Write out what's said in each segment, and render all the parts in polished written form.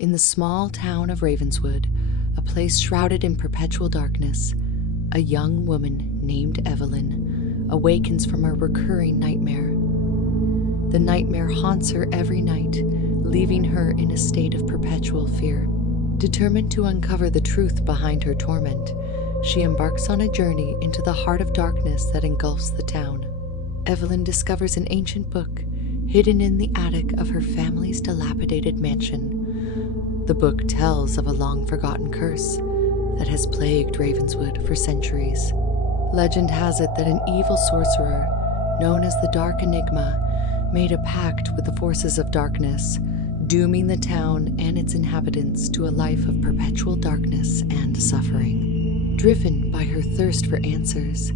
In the small town of Ravenswood, a place shrouded in perpetual darkness, a young woman named Evelyn awakens from a recurring nightmare. The nightmare haunts her every night, leaving her in a state of perpetual fear. Determined to uncover the truth behind her torment, she embarks on a journey into the heart of darkness that engulfs the town. Evelyn discovers an ancient book hidden in the attic of her family's dilapidated mansion. The book tells of a long-forgotten curse that has plagued Ravenswood for centuries. Legend has it that an evil sorcerer, known as the Dark Enigma, made a pact with the forces of darkness, dooming the town and its inhabitants to a life of perpetual darkness and suffering. Driven by her thirst for answers,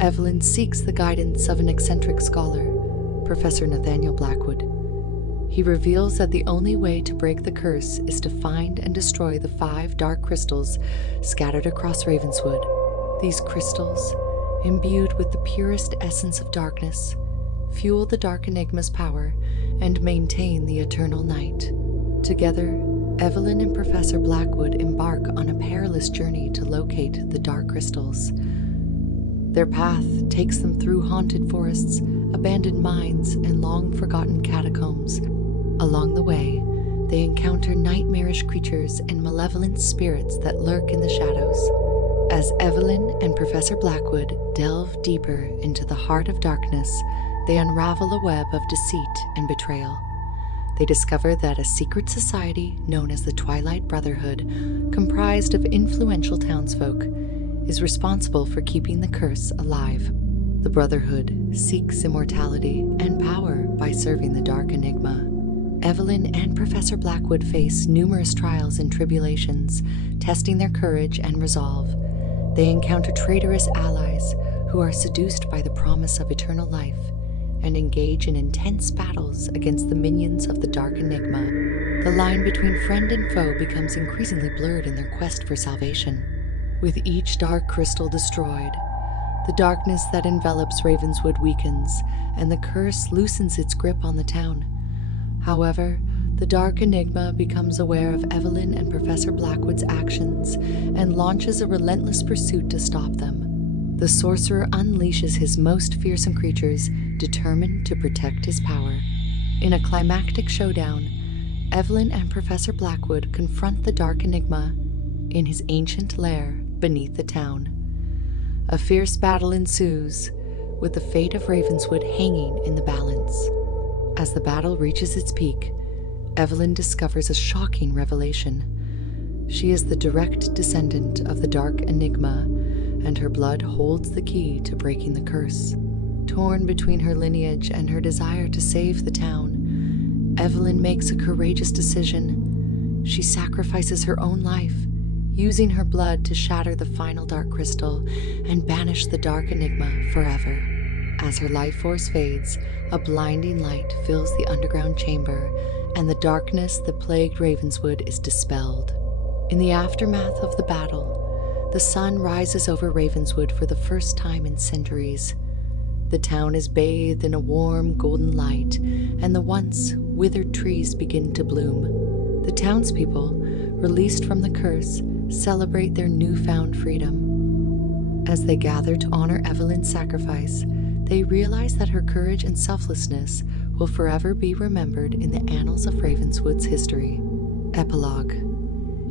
Evelyn seeks the guidance of an eccentric scholar, Professor Nathaniel Blackwood. He reveals that the only way to break the curse is to find and destroy the 5 dark crystals scattered across Ravenswood. These crystals, imbued with the purest essence of darkness, fuel the Dark Enigma's power and maintain the eternal night. Together, Evelyn and Professor Blackwood embark on a perilous journey to locate the dark crystals. Their path takes them through haunted forests, abandoned mines, and long-forgotten catacombs. Along the way, they encounter nightmarish creatures and malevolent spirits that lurk in the shadows. As Evelyn and Professor Blackwood delve deeper into the heart of darkness, they unravel a web of deceit and betrayal. They discover that a secret society known as the Twilight Brotherhood, comprised of influential townsfolk, is responsible for keeping the curse alive. The Brotherhood seeks immortality and power by serving the Dark Enigma. Evelyn and Professor Blackwood face numerous trials and tribulations, testing their courage and resolve. They encounter traitorous allies who are seduced by the promise of eternal life and engage in intense battles against the minions of the Dark Enigma. The line between friend and foe becomes increasingly blurred in their quest for salvation. With each dark crystal destroyed, the darkness that envelops Ravenswood weakens, and the curse loosens its grip on the town. However, the Dark Enigma becomes aware of Evelyn and Professor Blackwood's actions and launches a relentless pursuit to stop them. The sorcerer unleashes his most fearsome creatures, determined to protect his power. In a climactic showdown, Evelyn and Professor Blackwood confront the Dark Enigma in his ancient lair beneath the town. A fierce battle ensues, with the fate of Ravenswood hanging in the balance. As the battle reaches its peak, Evelyn discovers a shocking revelation. She is the direct descendant of the Dark Enigma, and her blood holds the key to breaking the curse. Torn between her lineage and her desire to save the town, Evelyn makes a courageous decision. She sacrifices her own life, using her blood to shatter the final dark crystal and banish the Dark Enigma forever. As her life force fades, a blinding light fills the underground chamber, and the darkness that plagued Ravenswood is dispelled. In the aftermath of the battle, the sun rises over Ravenswood for the first time in centuries. The town is bathed in a warm golden light, and the once withered trees begin to bloom. The townspeople, released from the curse, celebrate their newfound freedom. As they gather to honor Evelyn's sacrifice, they realize that her courage and selflessness will forever be remembered in the annals of Ravenswood's history. Epilogue.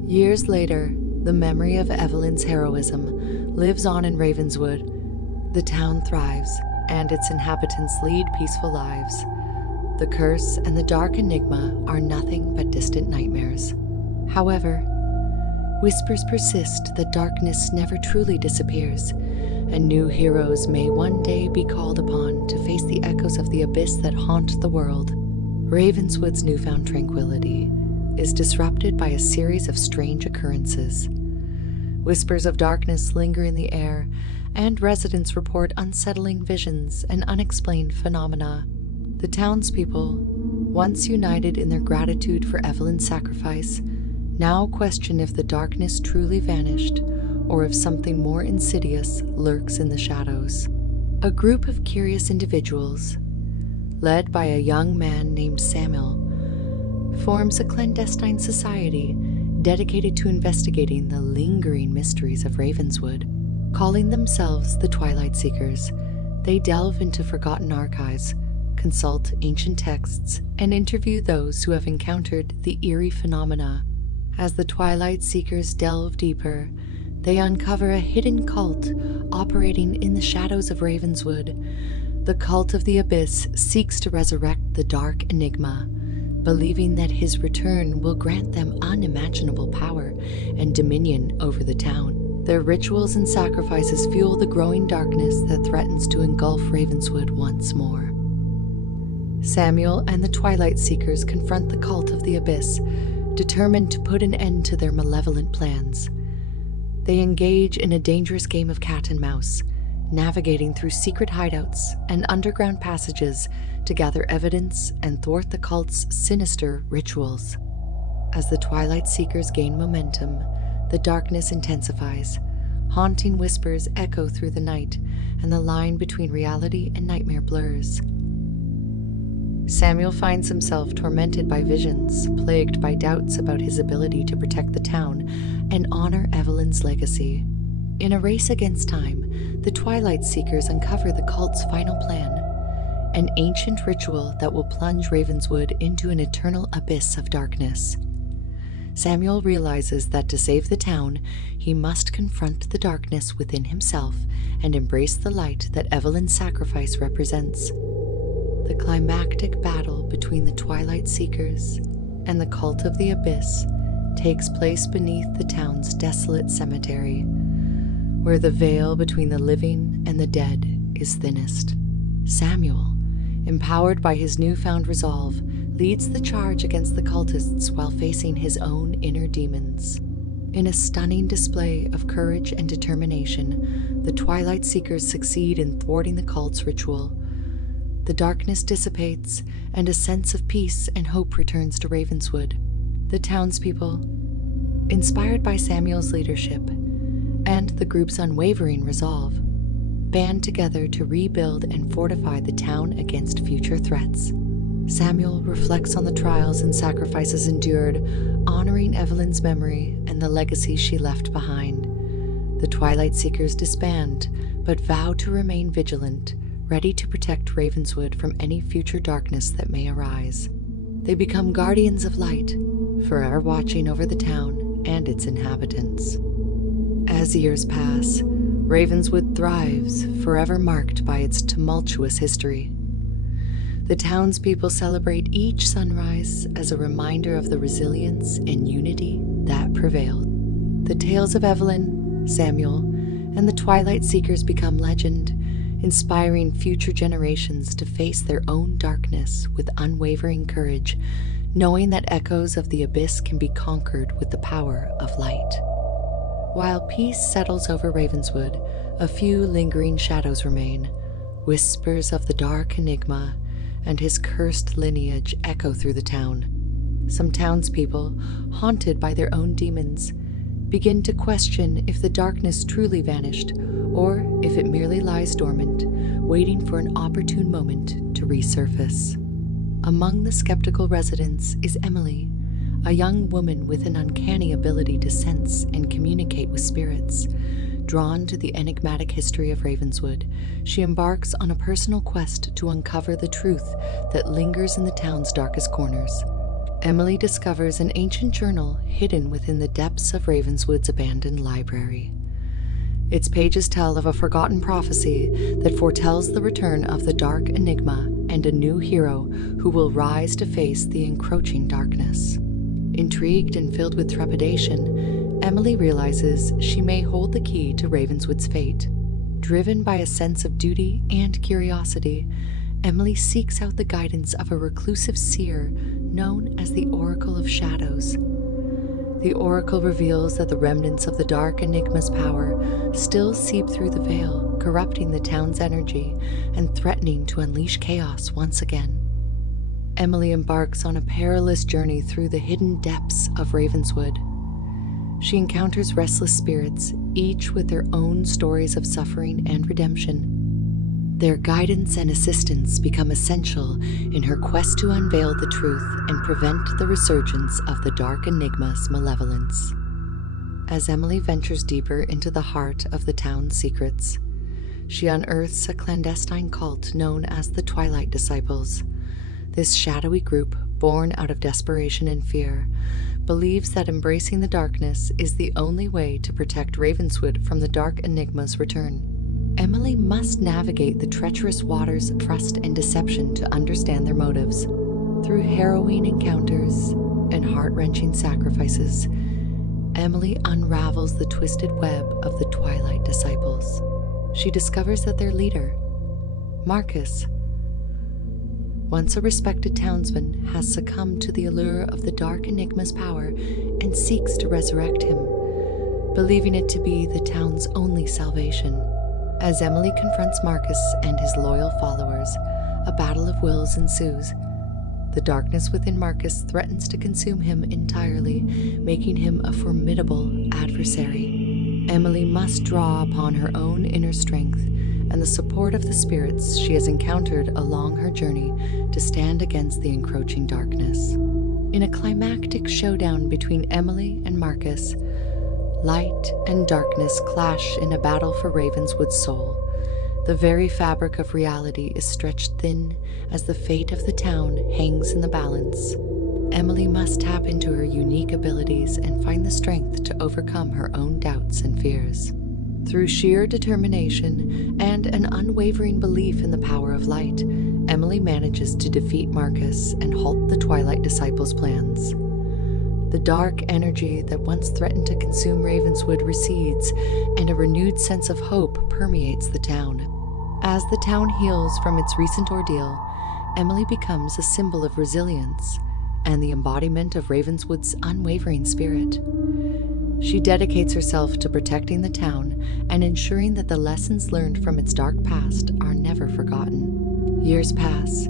Years later, the memory of Evelyn's heroism lives on in Ravenswood. The town thrives, and its inhabitants lead peaceful lives. The curse and the Dark Enigma are nothing but distant nightmares. However, whispers persist that darkness never truly disappears, and new heroes may one day be called upon to face the echoes of the abyss that haunt the world. Ravenswood's newfound tranquility is disrupted by a series of strange occurrences. Whispers of darkness linger in the air, and residents report unsettling visions and unexplained phenomena. The townspeople, once united in their gratitude for Evelyn's sacrifice, now question if the darkness truly vanished or if something more insidious lurks in the shadows. A group of curious individuals, led by a young man named Samuel, forms a clandestine society dedicated to investigating the lingering mysteries of Ravenswood. Calling themselves the Twilight Seekers, they delve into forgotten archives, consult ancient texts, and interview those who have encountered the eerie phenomena. As the Twilight Seekers delve deeper, they uncover a hidden cult operating in the shadows of Ravenswood. The Cult of the Abyss seeks to resurrect the Dark Enigma, believing that his return will grant them unimaginable power and dominion over the town. Their rituals and sacrifices fuel the growing darkness that threatens to engulf Ravenswood once more. Samuel and the Twilight Seekers confront the Cult of the Abyss, determined to put an end to their malevolent plans. They engage in a dangerous game of cat and mouse, navigating through secret hideouts and underground passages to gather evidence and thwart the cult's sinister rituals. As the Twilight Seekers gain momentum, the darkness intensifies. Haunting whispers echo through the night, and the line between reality and nightmare blurs. Samuel finds himself tormented by visions, plagued by doubts about his ability to protect the town and honor Evelyn's legacy. In a race against time, the Twilight Seekers uncover the cult's final plan, an ancient ritual that will plunge Ravenswood into an eternal abyss of darkness. Samuel realizes that to save the town, he must confront the darkness within himself and embrace the light that Evelyn's sacrifice represents. The climactic battle between the Twilight Seekers and the Cult of the Abyss takes place beneath the town's desolate cemetery, where the veil between the living and the dead is thinnest. Samuel, empowered by his newfound resolve, leads the charge against the cultists while facing his own inner demons. In a stunning display of courage and determination, the Twilight Seekers succeed in thwarting the cult's ritual. The darkness dissipates, and a sense of peace and hope returns to Ravenswood. The townspeople, inspired by Samuel's leadership and the group's unwavering resolve, band together to rebuild and fortify the town against future threats. Samuel reflects on the trials and sacrifices endured, honoring Evelyn's memory and the legacy she left behind. The Twilight Seekers disband, but vow to remain vigilant, ready to protect Ravenswood from any future darkness that may arise. They become guardians of light, forever watching over the town and its inhabitants. As years pass, Ravenswood thrives, forever marked by its tumultuous history. The townspeople celebrate each sunrise as a reminder of the resilience and unity that prevailed. The tales of Evelyn, Samuel, and the Twilight Seekers become legend, inspiring future generations to face their own darkness with unwavering courage, knowing that echoes of the abyss can be conquered with the power of light. While peace settles over Ravenswood, a few lingering shadows remain. Whispers of the Dark Enigma and his cursed lineage echo through the town. Some townspeople, haunted by their own demons, begin to question if the darkness truly vanished or if it merely lies dormant, waiting for an opportune moment to resurface. Among the skeptical residents is Emily, a young woman with an uncanny ability to sense and communicate with spirits. Drawn to the enigmatic history of Ravenswood, she embarks on a personal quest to uncover the truth that lingers in the town's darkest corners. Emily discovers an ancient journal hidden within the depths of Ravenswood's abandoned library. Its pages tell of a forgotten prophecy that foretells the return of the Dark Enigma and a new hero who will rise to face the encroaching darkness. Intrigued and filled with trepidation, Emily realizes she may hold the key to Ravenswood's fate. Driven by a sense of duty and curiosity, Emily seeks out the guidance of a reclusive seer known as the Oracle of Shadows. The Oracle reveals that the remnants of the Dark Enigma's power still seep through the veil, corrupting the town's energy and threatening to unleash chaos once again. Emily embarks on a perilous journey through the hidden depths of Ravenswood. She encounters restless spirits, each with their own stories of suffering and redemption. Their guidance and assistance become essential in her quest to unveil the truth and prevent the resurgence of the dark enigma's malevolence. As Emily ventures deeper into the heart of the town's secrets, she unearths a clandestine cult known as the Twilight Disciples. This shadowy group, born out of desperation and fear, believes that embracing the darkness is the only way to protect Ravenswood from the dark enigma's return. Emily must navigate the treacherous waters of trust and deception to understand their motives. Through harrowing encounters and heart-wrenching sacrifices, Emily unravels the twisted web of the Twilight Disciples. She discovers that their leader, Marcus, once a respected townsman, has succumbed to the allure of the dark enigma's power and seeks to resurrect him, believing it to be the town's only salvation. As Emily confronts Marcus and his loyal followers, a battle of wills ensues. The darkness within Marcus threatens to consume him entirely, making him a formidable adversary. Emily must draw upon her own inner strength and the support of the spirits she has encountered along her journey to stand against the encroaching darkness. In a climactic showdown between Emily and Marcus, light and darkness clash in a battle for Ravenswood's soul. The very fabric of reality is stretched thin as the fate of the town hangs in the balance. Emily must tap into her unique abilities and find the strength to overcome her own doubts and fears. Through sheer determination and an unwavering belief in the power of light, Emily manages to defeat Marcus and halt the Twilight Disciples' plans. The dark energy that once threatened to consume Ravenswood recedes, and a renewed sense of hope permeates the town. As the town heals from its recent ordeal, Emily becomes a symbol of resilience and the embodiment of Ravenswood's unwavering spirit. She dedicates herself to protecting the town and ensuring that the lessons learned from its dark past are never forgotten. Years pass,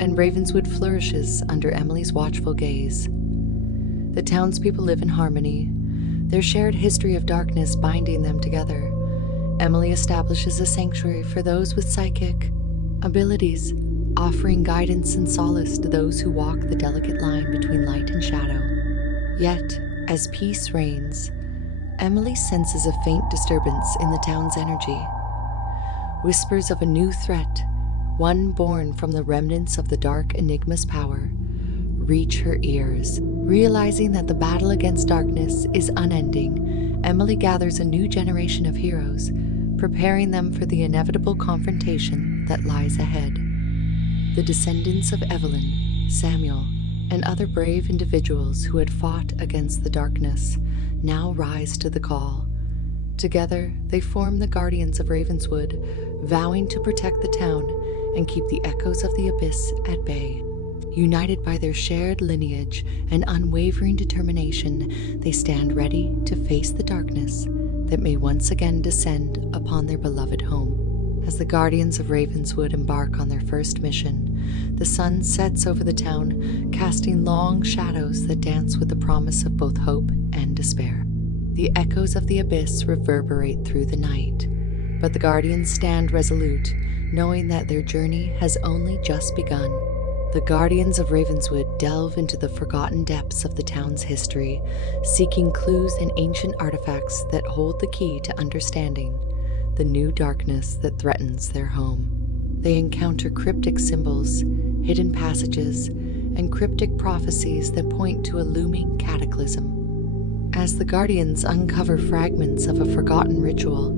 and Ravenswood flourishes under Emily's watchful gaze. The townspeople live in harmony, their shared history of darkness binding them together. Emily establishes a sanctuary for those with psychic abilities, offering guidance and solace to those who walk the delicate line between light and shadow. Yet, as peace reigns, Emily senses a faint disturbance in the town's energy. Whispers of a new threat, one born from the remnants of the dark enigma's power, reach her ears. Realizing that the battle against darkness is unending, Emily gathers a new generation of heroes, preparing them for the inevitable confrontation that lies ahead. The descendants of Evelyn, Samuel, and other brave individuals who had fought against the darkness now rise to the call. Together, they form the Guardians of Ravenswood, vowing to protect the town and keep the echoes of the abyss at bay. United by their shared lineage and unwavering determination, they stand ready to face the darkness that may once again descend upon their beloved home. As the Guardians of Ravenswood embark on their first mission, the sun sets over the town, casting long shadows that dance with the promise of both hope and despair. The echoes of the abyss reverberate through the night, but the Guardians stand resolute, knowing that their journey has only just begun. The Guardians of Ravenswood delve into the forgotten depths of the town's history, seeking clues in ancient artifacts that hold the key to understanding the new darkness that threatens their home. They encounter cryptic symbols, hidden passages, and cryptic prophecies that point to a looming cataclysm. As the Guardians uncover fragments of a forgotten ritual,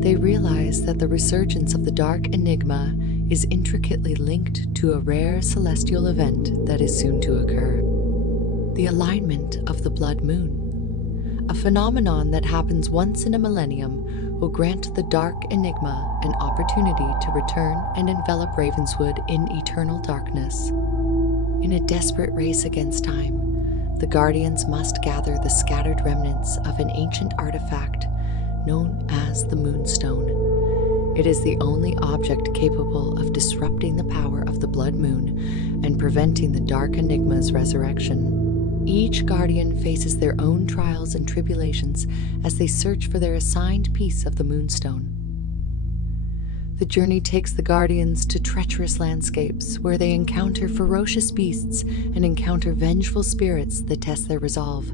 they realize that the resurgence of the dark enigma is intricately linked to a rare celestial event that is soon to occur. The alignment of the blood moon. A phenomenon that happens once in a millennium will grant the dark enigma an opportunity to return and envelop Ravenswood in eternal darkness. In a desperate race against time, the Guardians must gather the scattered remnants of an ancient artifact known as the Moonstone. It is the only object capable of disrupting the power of the blood moon and preventing the dark enigma's resurrection. Each Guardian faces their own trials and tribulations as they search for their assigned piece of the Moonstone. The journey takes the Guardians to treacherous landscapes where they encounter ferocious beasts and encounter vengeful spirits that test their resolve.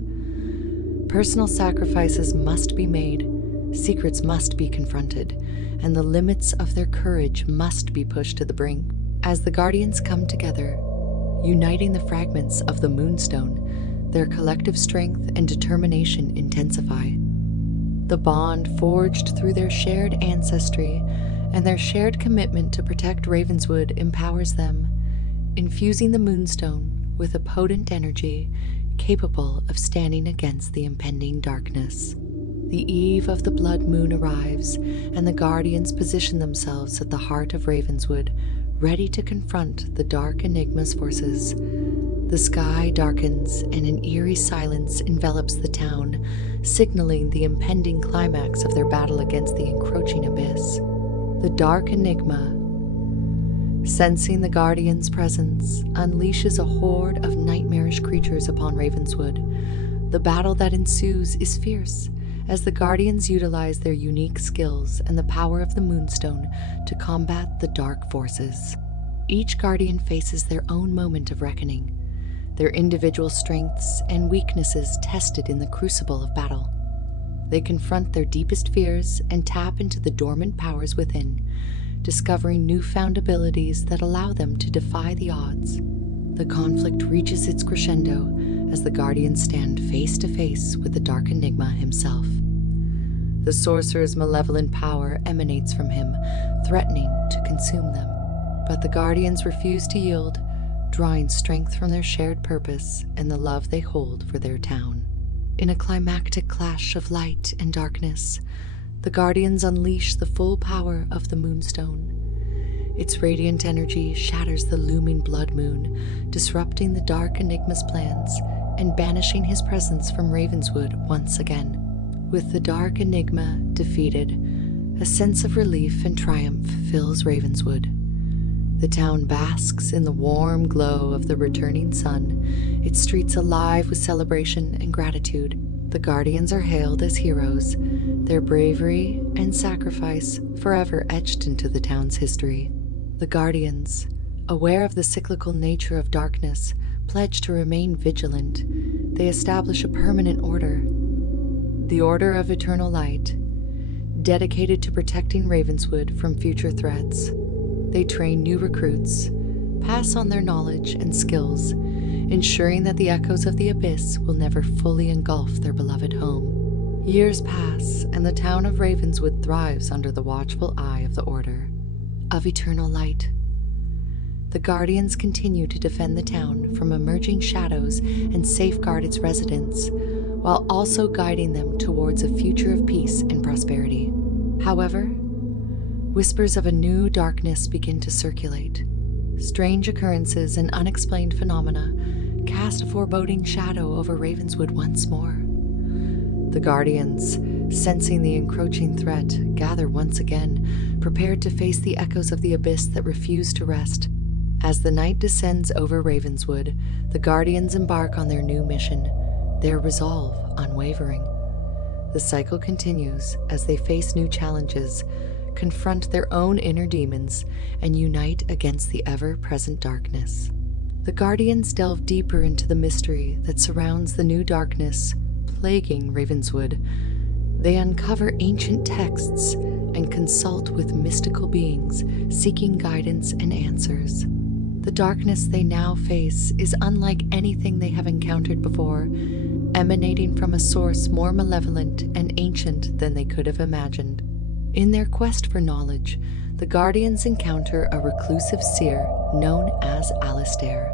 Personal sacrifices must be made, secrets must be confronted, and the limits of their courage must be pushed to the brink. As the Guardians come together, uniting the fragments of the Moonstone, their collective strength and determination intensify. The bond forged through their shared ancestry and their shared commitment to protect Ravenswood empowers them, infusing the Moonstone with a potent energy capable of standing against the impending darkness. The eve of the blood moon arrives, and the Guardians position themselves at the heart of Ravenswood, ready to confront the dark enigma's forces. The sky darkens, and an eerie silence envelops the town, signaling the impending climax of their battle against the encroaching abyss. The dark enigma, sensing the Guardians' presence, unleashes a horde of nightmarish creatures upon Ravenswood. The battle that ensues is fierce, as the Guardians utilize their unique skills and the power of the Moonstone to combat the dark forces. Each Guardian faces their own moment of reckoning, their individual strengths and weaknesses tested in the crucible of battle. They confront their deepest fears and tap into the dormant powers within, discovering newfound abilities that allow them to defy the odds. The conflict reaches its crescendo as the Guardians stand face to face with the Dark Enigma himself. The sorcerer's malevolent power emanates from him, threatening to consume them. But the Guardians refuse to yield, drawing strength from their shared purpose and the love they hold for their town. In a climactic clash of light and darkness, the Guardians unleash the full power of the Moonstone. Its radiant energy shatters the looming blood moon, disrupting the Dark Enigma's plans and banishing his presence from Ravenswood once again. With the Dark Enigma defeated, a sense of relief and triumph fills Ravenswood. The town basks in the warm glow of the returning sun, its streets alive with celebration and gratitude. The Guardians are hailed as heroes, their bravery and sacrifice forever etched into the town's history. The Guardians, aware of the cyclical nature of darkness, pledge to remain vigilant. They establish a permanent order, the Order of Eternal Light, dedicated to protecting Ravenswood from future threats. They train new recruits, pass on their knowledge and skills, ensuring that the echoes of the abyss will never fully engulf their beloved home. Years pass, and the town of Ravenswood thrives under the watchful eye of the Order of Eternal Light. The Guardians continue to defend the town from emerging shadows and safeguard its residents, while also guiding them towards a future of peace and prosperity. However, whispers of a new darkness begin to circulate. Strange occurrences and unexplained phenomena cast a foreboding shadow over Ravenswood once more. The Guardians, sensing the encroaching threat, gather once again, prepared to face the echoes of the abyss that refuse to rest. As the night descends over Ravenswood, the Guardians embark on their new mission, their resolve unwavering. The cycle continues as they face new challenges, confront their own inner demons, and unite against the ever-present darkness. The Guardians delve deeper into the mystery that surrounds the new darkness plaguing Ravenswood. They uncover ancient texts and consult with mystical beings, seeking guidance and answers. The darkness they now face is unlike anything they have encountered before, emanating from a source more malevolent and ancient than they could have imagined. In their quest for knowledge, the Guardians encounter a reclusive seer known as Alistair.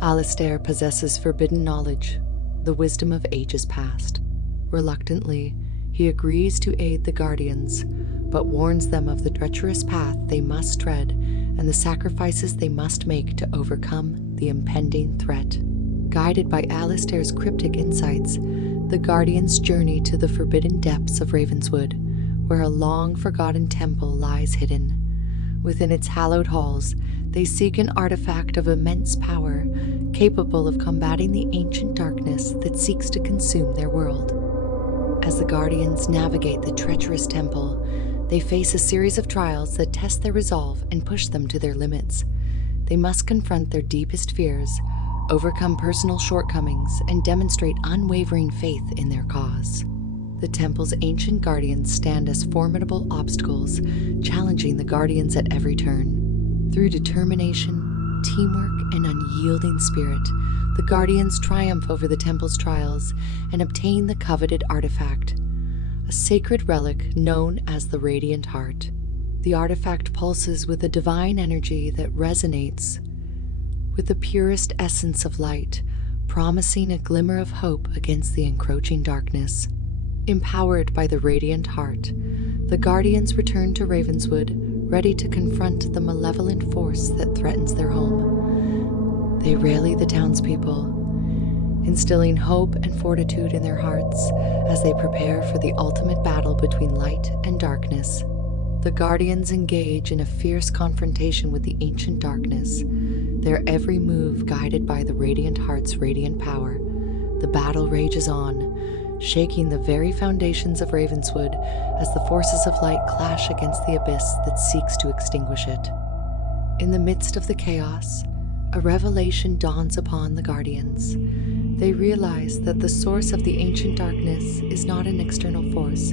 Alistair possesses forbidden knowledge, the wisdom of ages past. Reluctantly, he agrees to aid the Guardians, but warns them of the treacherous path they must tread and the sacrifices they must make to overcome the impending threat. Guided by Alistair's cryptic insights, the Guardians journey to the forbidden depths of Ravenswood, where a long-forgotten temple lies hidden. Within its hallowed halls, they seek an artifact of immense power, capable of combating the ancient darkness that seeks to consume their world. As the Guardians navigate the treacherous temple, They face a series of trials that test their resolve and push them to their limits. They must confront their deepest fears, overcome personal shortcomings, and demonstrate unwavering faith in their cause. The temple's ancient guardians stand as formidable obstacles, challenging the guardians at every turn. Through determination, teamwork, and unyielding spirit, the guardians triumph over the temple's trials and obtain the coveted artifact, a sacred relic known as the Radiant Heart. The artifact pulses with a divine energy that resonates with the purest essence of light, promising a glimmer of hope against the encroaching darkness. Empowered by the Radiant Heart, the Guardians return to Ravenswood, ready to confront the malevolent force that threatens their home. They rally the townspeople, instilling hope and fortitude in their hearts as they prepare for the ultimate battle between light and darkness. The Guardians engage in a fierce confrontation with the ancient darkness, their every move guided by the Radiant Heart's radiant power. The battle rages on, shaking the very foundations of Ravenswood as the forces of light clash against the abyss that seeks to extinguish it. In the midst of the chaos, a revelation dawns upon the Guardians. They realize that the source of the ancient darkness is not an external force,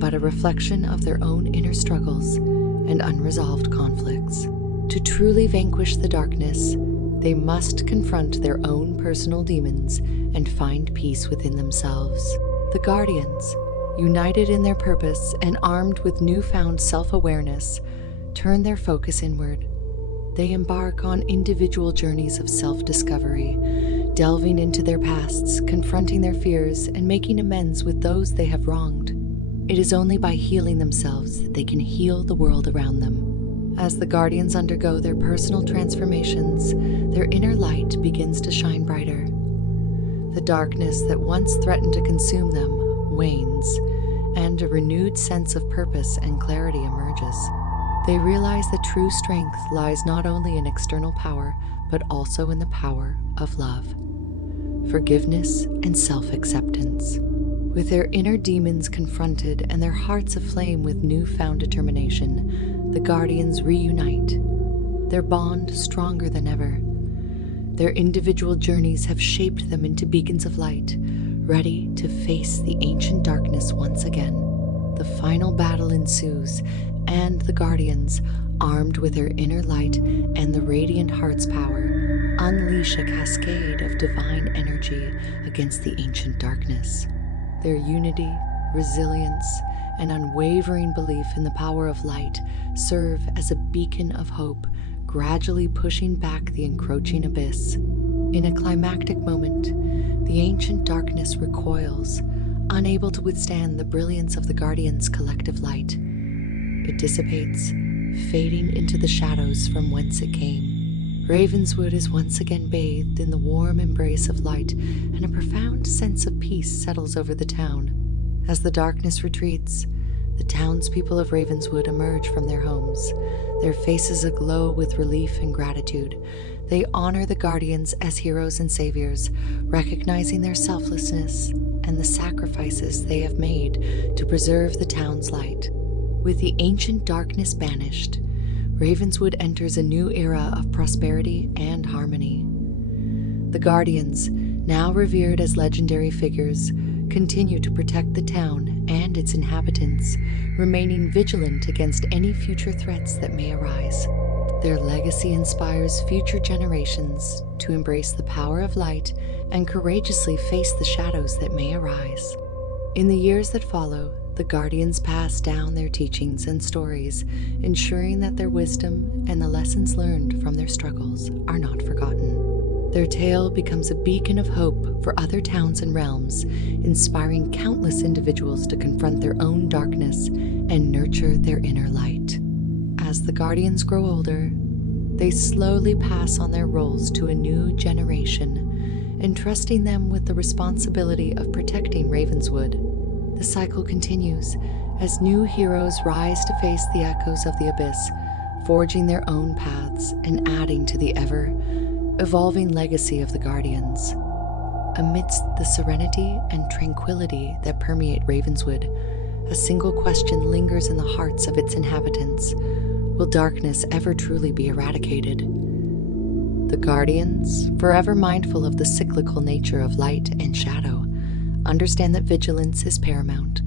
but a reflection of their own inner struggles and unresolved conflicts. To truly vanquish the darkness, they must confront their own personal demons and find peace within themselves. The Guardians, united in their purpose and armed with newfound self-awareness, turn their focus inward. They embark on individual journeys of self-discovery, delving into their pasts, confronting their fears, and making amends with those they have wronged. It is only by healing themselves that they can heal the world around them. As the Guardians undergo their personal transformations, their inner light begins to shine brighter. The darkness that once threatened to consume them wanes, and a renewed sense of purpose and clarity emerges. They realize that true strength lies not only in external power, but also in the power of love, forgiveness, and self-acceptance. With their inner demons confronted and their hearts aflame with newfound determination, the Guardians reunite, their bond stronger than ever. Their individual journeys have shaped them into beacons of light, ready to face the ancient darkness once again. The final battle ensues, and the Guardians, armed with their inner light and the Radiant Heart's power, unleash a cascade of divine energy against the ancient darkness. Their unity, resilience, and unwavering belief in the power of light serve as a beacon of hope, gradually pushing back the encroaching abyss. In a climactic moment, the ancient darkness recoils, unable to withstand the brilliance of the Guardians' collective light. It dissipates, fading into the shadows from whence it came. Ravenswood is once again bathed in the warm embrace of light, and a profound sense of peace settles over the town. As the darkness retreats, the townspeople of Ravenswood emerge from their homes, their faces aglow with relief and gratitude. They honor the Guardians as heroes and saviors, recognizing their selflessness and the sacrifices they have made to preserve the town's light. With the ancient darkness banished, Ravenswood enters a new era of prosperity and harmony. The Guardians, now revered as legendary figures, continue to protect the town and its inhabitants, remaining vigilant against any future threats that may arise. Their legacy inspires future generations to embrace the power of light and courageously face the shadows that may arise. In the years that follow, the Guardians pass down their teachings and stories, ensuring that their wisdom and the lessons learned from their struggles are not forgotten. Their tale becomes a beacon of hope for other towns and realms, inspiring countless individuals to confront their own darkness and nurture their inner light. As the Guardians grow older, they slowly pass on their roles to a new generation, entrusting them with the responsibility of protecting Ravenswood. The cycle continues as new heroes rise to face the echoes of the abyss, forging their own paths and adding to the ever-evolving legacy of the Guardians. Amidst the serenity and tranquility that permeate Ravenswood, a single question lingers in the hearts of its inhabitants. Will darkness ever truly be eradicated? The Guardians, forever mindful of the cyclical nature of light and shadow, understand that vigilance is paramount.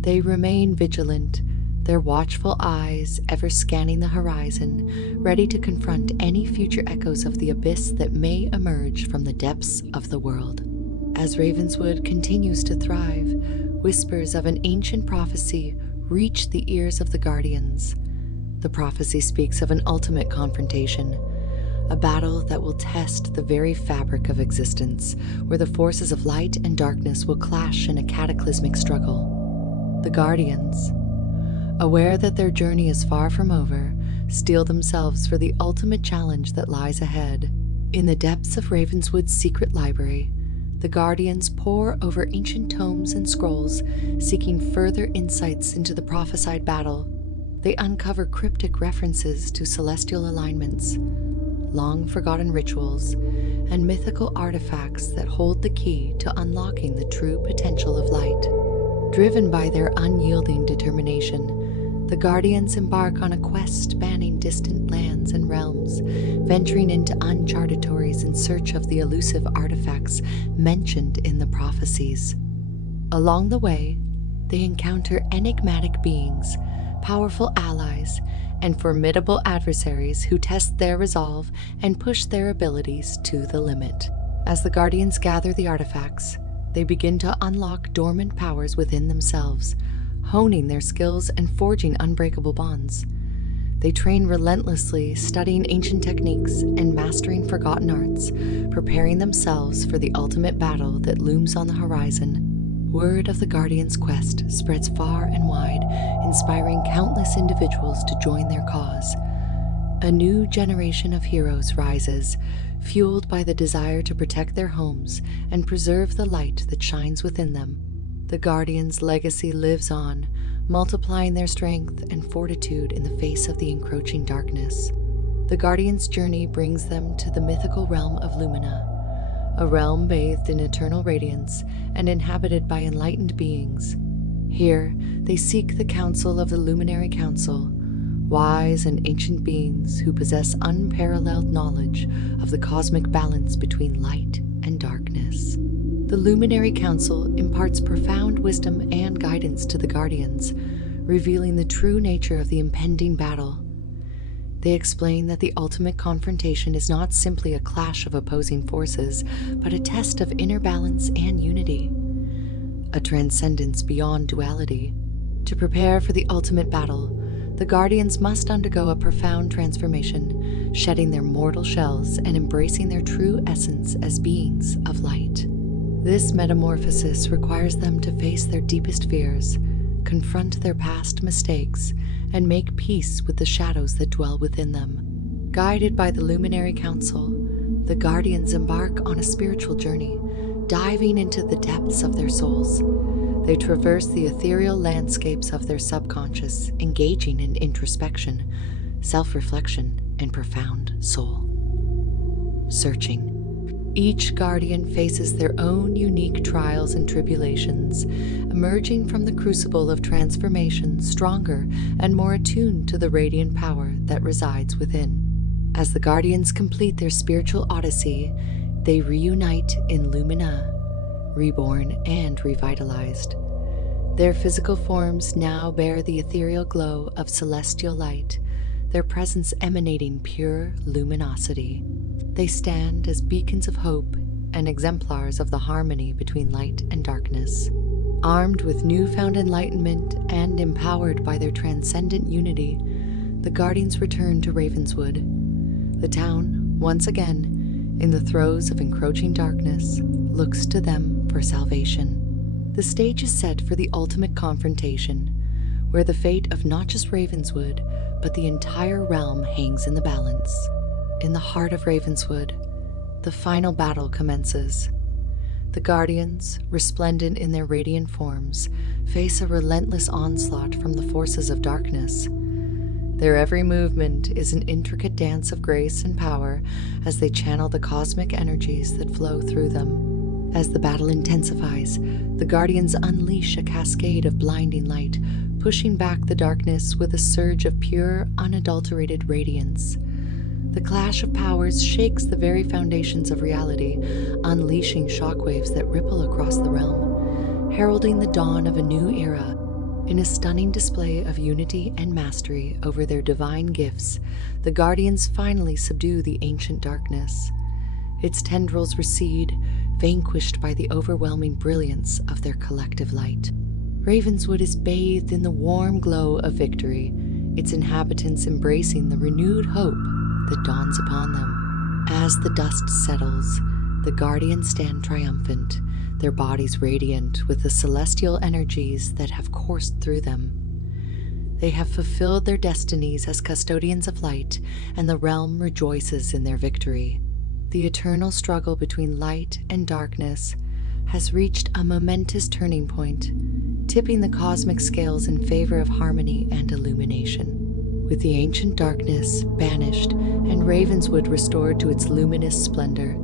They remain vigilant, their watchful eyes ever scanning the horizon, ready to confront any future echoes of the abyss that may emerge from the depths of the world. As Ravenswood continues to thrive, whispers of an ancient prophecy reach the ears of the Guardians. The prophecy speaks of an ultimate confrontation, a battle that will test the very fabric of existence, where the forces of light and darkness will clash in a cataclysmic struggle. The Guardians, aware that their journey is far from over, steel themselves for the ultimate challenge that lies ahead. In the depths of Ravenswood's secret library, the Guardians pore over ancient tomes and scrolls, seeking further insights into the prophesied battle. They uncover cryptic references to celestial alignments, long-forgotten rituals, and mythical artifacts that hold the key to unlocking the true potential of light. Driven by their unyielding determination, the Guardians embark on a quest spanning distant lands and realms, venturing into uncharted territories in search of the elusive artifacts mentioned in the prophecies. Along the way, they encounter enigmatic beings, powerful allies, and formidable adversaries who test their resolve and push their abilities to the limit. As the Guardians gather the artifacts, they begin to unlock dormant powers within themselves, honing their skills and forging unbreakable bonds. They train relentlessly, studying ancient techniques and mastering forgotten arts, preparing themselves for the ultimate battle that looms on the horizon. Word of the Guardians' quest spreads far and wide, inspiring countless individuals to join their cause. A new generation of heroes rises, fueled by the desire to protect their homes and preserve the light that shines within them. The Guardians' legacy lives on, multiplying their strength and fortitude in the face of the encroaching darkness. The Guardians' journey brings them to the mythical realm of Lumina, a realm bathed in eternal radiance and inhabited by enlightened beings. Here, they seek the counsel of the Luminary Council, wise and ancient beings who possess unparalleled knowledge of the cosmic balance between light and darkness. The Luminary Council imparts profound wisdom and guidance to the Guardians, revealing the true nature of the impending battle. They explain that the ultimate confrontation is not simply a clash of opposing forces, but a test of inner balance and unity, a transcendence beyond duality. To prepare for the ultimate battle, the Guardians must undergo a profound transformation, shedding their mortal shells and embracing their true essence as beings of light. This metamorphosis requires them to face their deepest fears, confront their past mistakes, and make peace with the shadows that dwell within them. Guided by the Luminary Council, the Guardians embark on a spiritual journey, diving into the depths of their souls. They traverse the ethereal landscapes of their subconscious, engaging in introspection, self-reflection, and profound soul searching. Each Guardian faces their own unique trials and tribulations, emerging from the crucible of transformation stronger and more attuned to the radiant power that resides within. As the Guardians complete their spiritual odyssey, they reunite in Lumina, reborn and revitalized. Their physical forms now bear the ethereal glow of celestial light, their presence emanating pure luminosity. They stand as beacons of hope and exemplars of the harmony between light and darkness. Armed with newfound enlightenment and empowered by their transcendent unity, the Guardians return to Ravenswood. The town, once again, in the throes of encroaching darkness, looks to them for salvation. The stage is set for the ultimate confrontation, where the fate of not just Ravenswood, but the entire realm hangs in the balance. In the heart of Ravenswood, the final battle commences. The Guardians, resplendent in their radiant forms, face a relentless onslaught from the forces of darkness. Their every movement is an intricate dance of grace and power as they channel the cosmic energies that flow through them. As the battle intensifies, the Guardians unleash a cascade of blinding light, pushing back the darkness with a surge of pure, unadulterated radiance. The clash of powers shakes the very foundations of reality, unleashing shockwaves that ripple across the realm, heralding the dawn of a new era. In a stunning display of unity and mastery over their divine gifts, the Guardians finally subdue the ancient darkness. Its tendrils recede, vanquished by the overwhelming brilliance of their collective light. Ravenswood is bathed in the warm glow of victory, its inhabitants embracing the renewed hope that dawns upon them. As the dust settles, the Guardians stand triumphant, their bodies radiant with the celestial energies that have coursed through them. They have fulfilled their destinies as custodians of light, and the realm rejoices in their victory. The eternal struggle between light and darkness has reached a momentous turning point, tipping the cosmic scales in favor of harmony and illumination. With the ancient darkness banished and Ravenswood restored to its luminous splendor,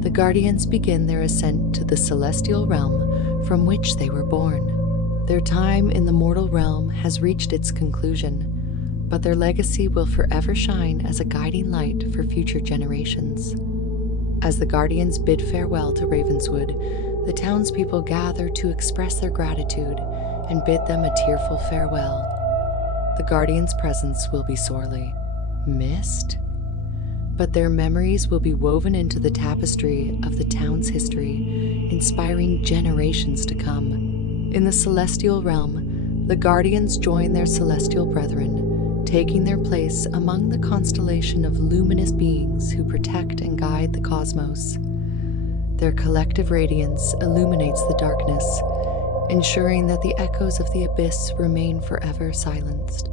the Guardians begin their ascent to the celestial realm from which they were born. Their time in the mortal realm has reached its conclusion, but their legacy will forever shine as a guiding light for future generations. As the Guardians bid farewell to Ravenswood, the townspeople gather to express their gratitude and bid them a tearful farewell. The Guardians' presence will be sorely missed, but their memories will be woven into the tapestry of the town's history, inspiring generations to come. In the celestial realm, the Guardians join their celestial brethren, taking their place among the constellation of luminous beings who protect and guide the cosmos. Their collective radiance illuminates the darkness, ensuring that the echoes of the abyss remain forever silenced.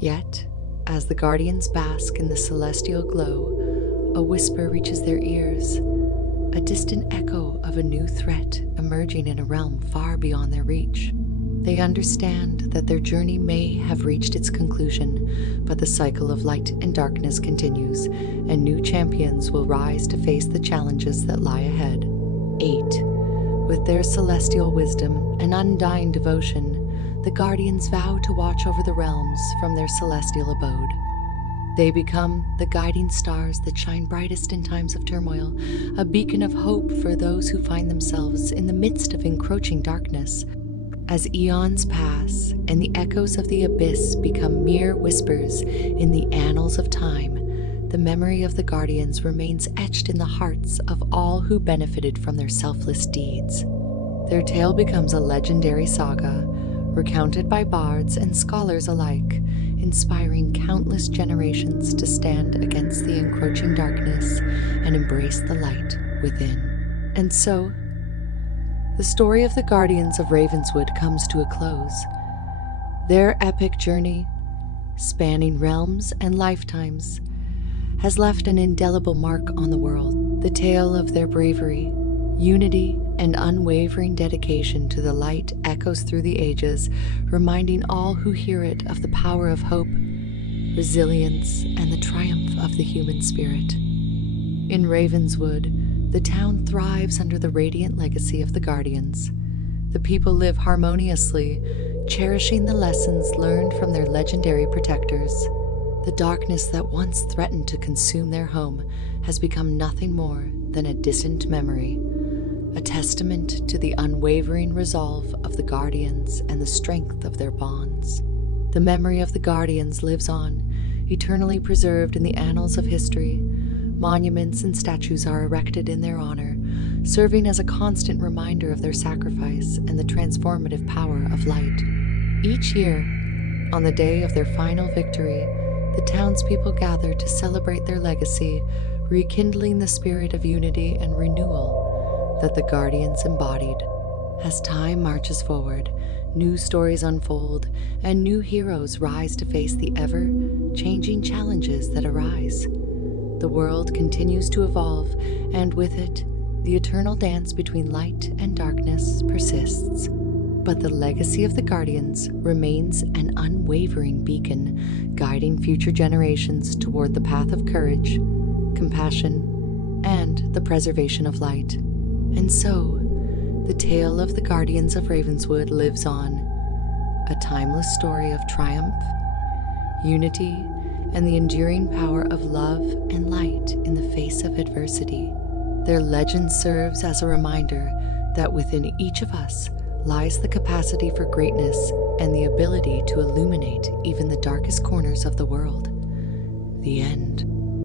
Yet, as the Guardians bask in the celestial glow, a whisper reaches their ears, a distant echo of a new threat emerging in a realm far beyond their reach. They understand that their journey may have reached its conclusion, but the cycle of light and darkness continues, and new champions will rise to face the challenges that lie ahead. 8. With their celestial wisdom and undying devotion, the Guardians vow to watch over the realms from their celestial abode. They become the guiding stars that shine brightest in times of turmoil, a beacon of hope for those who find themselves in the midst of encroaching darkness. As eons pass and the echoes of the abyss become mere whispers in the annals of time, the memory of the Guardians remains etched in the hearts of all who benefited from their selfless deeds. Their tale becomes a legendary saga, recounted by bards and scholars alike, inspiring countless generations to stand against the encroaching darkness and embrace the light within. And so, the story of the Guardians of Ravenswood comes to a close. Their epic journey, spanning realms and lifetimes, has left an indelible mark on the world. The tale of their bravery, unity, and unwavering dedication to the light echoes through the ages, reminding all who hear it of the power of hope, resilience, and the triumph of the human spirit. In Ravenswood, the town thrives under the radiant legacy of the Guardians. The people live harmoniously, cherishing the lessons learned from their legendary protectors. The darkness that once threatened to consume their home has become nothing more than a distant memory, a testament to the unwavering resolve of the Guardians and the strength of their bonds. The memory of the Guardians lives on, eternally preserved in the annals of history. Monuments and statues are erected in their honor, serving as a constant reminder of their sacrifice and the transformative power of light. Each year, on the day of their final victory, the townspeople gather to celebrate their legacy, rekindling the spirit of unity and renewal that the Guardians embodied. As time marches forward, new stories unfold, and new heroes rise to face the ever-changing challenges that arise. The world continues to evolve, and with it, the eternal dance between light and darkness persists. But the legacy of the Guardians remains an unwavering beacon, guiding future generations toward the path of courage, compassion, and the preservation of light. And so, the tale of the Guardians of Ravenswood lives on, a timeless story of triumph, unity, and the enduring power of love and light in the face of adversity. Their legend serves as a reminder that within each of us lies the capacity for greatness and the ability to illuminate even the darkest corners of the world. The end.